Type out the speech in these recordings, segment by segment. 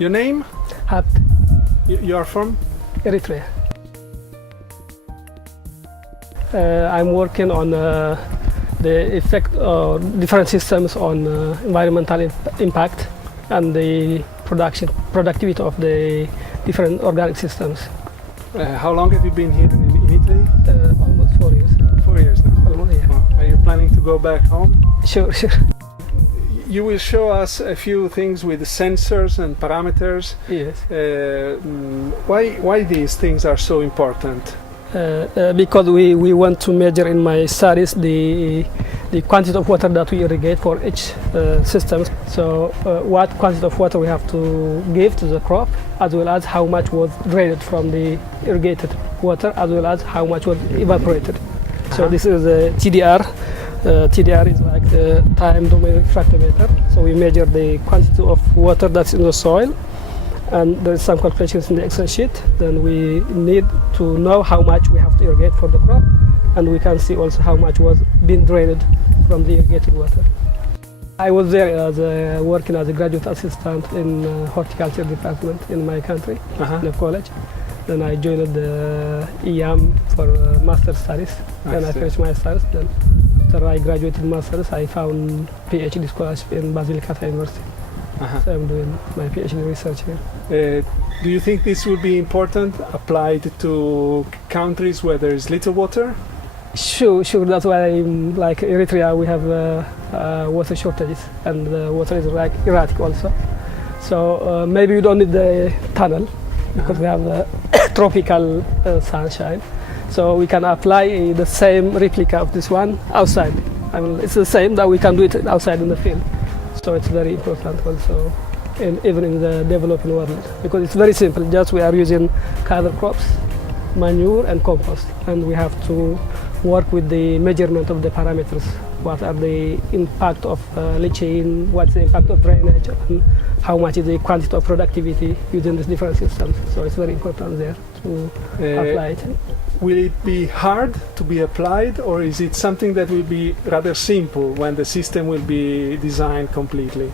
Your name? Hat You are from? Eritrea. I'm working on the effect of different systems on environmental impact and the productivity of the different organic systems. How long have you been here in Italy? Almost 4 years. 4 years now. Almost, yeah. Oh, are you planning to go back home? Sure, sure. You will show us a few things with sensors and parameters. Yes. Why these things are so important? Because we want to measure in my studies the quantity of water that we irrigate for each system. So what quantity of water we have to give to the crop, as well as how much was drained from the irrigated water, as well as how much was evaporated. So this is a TDR. TDR is like the time domain refractometer. So we measure the quantity of water that's in the soil, and there is some calculations in the Excel sheet. Then we need to know how much we have to irrigate for the crop, and we can see also how much was being drained from the irrigated water. I was there working as a graduate assistant in horticulture department in my country, in the college. Then I joined the EAM for master studies. Then I finished my studies. Then after I graduated masters, I found PhD scholarship in Basilicata University. So I'm doing my PhD research here. Do you think this will be important applied to countries where there is little water? Sure. That's why like Eritrea, we have water shortages, and the water is like erratic also. So maybe we don't need the tunnel because we have the tropical sunshine. So we can apply the same replica of this one outside. I mean, it's the same that we can do it outside in the field. So it's very important also, even in the developing world, because it's very simple. Just we are using cover crops, manure and compost, and we have to work with the measurement of the parameters. What are the impact of leaching, what's the impact of drainage, and how much is the quantity of productivity using these different systems. So it's very important there to apply it. Will it be hard to be applied, or is it something that will be rather simple when the system will be designed completely?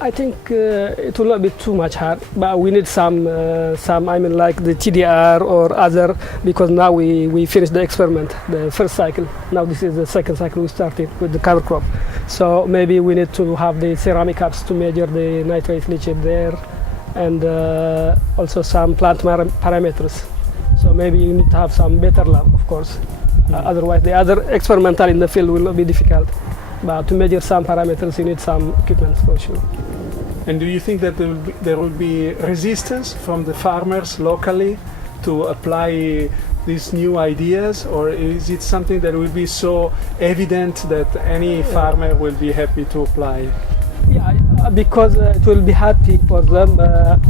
I think it will not be too much hard, but we need some I mean, like the TDR or other, because now we finished the experiment, the first cycle. Now this is the second cycle we started with the cover crop. So maybe we need to have the ceramic cups to measure the nitrate leachate there, and also some plant parameters. So maybe you need to have some better lab, of course. Otherwise, the other experimental in the field will not be difficult. But to measure some parameters, you need some equipment for sure. And do you think that there will be resistance from the farmers locally to apply these new ideas, or is it something that will be so evident that any farmer will be happy to apply? Yeah, because it will be happy for them.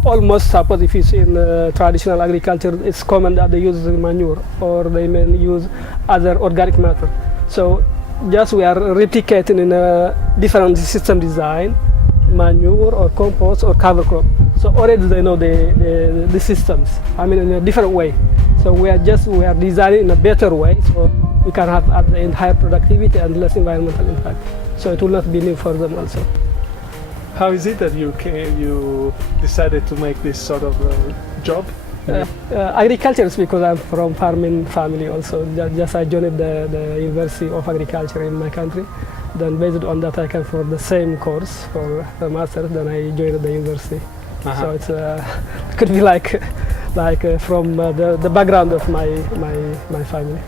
Almost suppose if you see in traditional agriculture, it's common that they use manure or they may use other organic matter. So just we are replicating in a different system design, manure or compost or cover crop. So already they know the systems, I mean in a different way. So we are designing in a better way, so we can have at the end higher productivity and less environmental impact. So it will not be new for them also. How is it that you decided to make this sort of job? Agriculture is because I'm from farming family also. Just I joined the University of Agriculture in my country. Then based on that I came for the same course for the master. Then I joined the university. So it's could be like from the background of my family.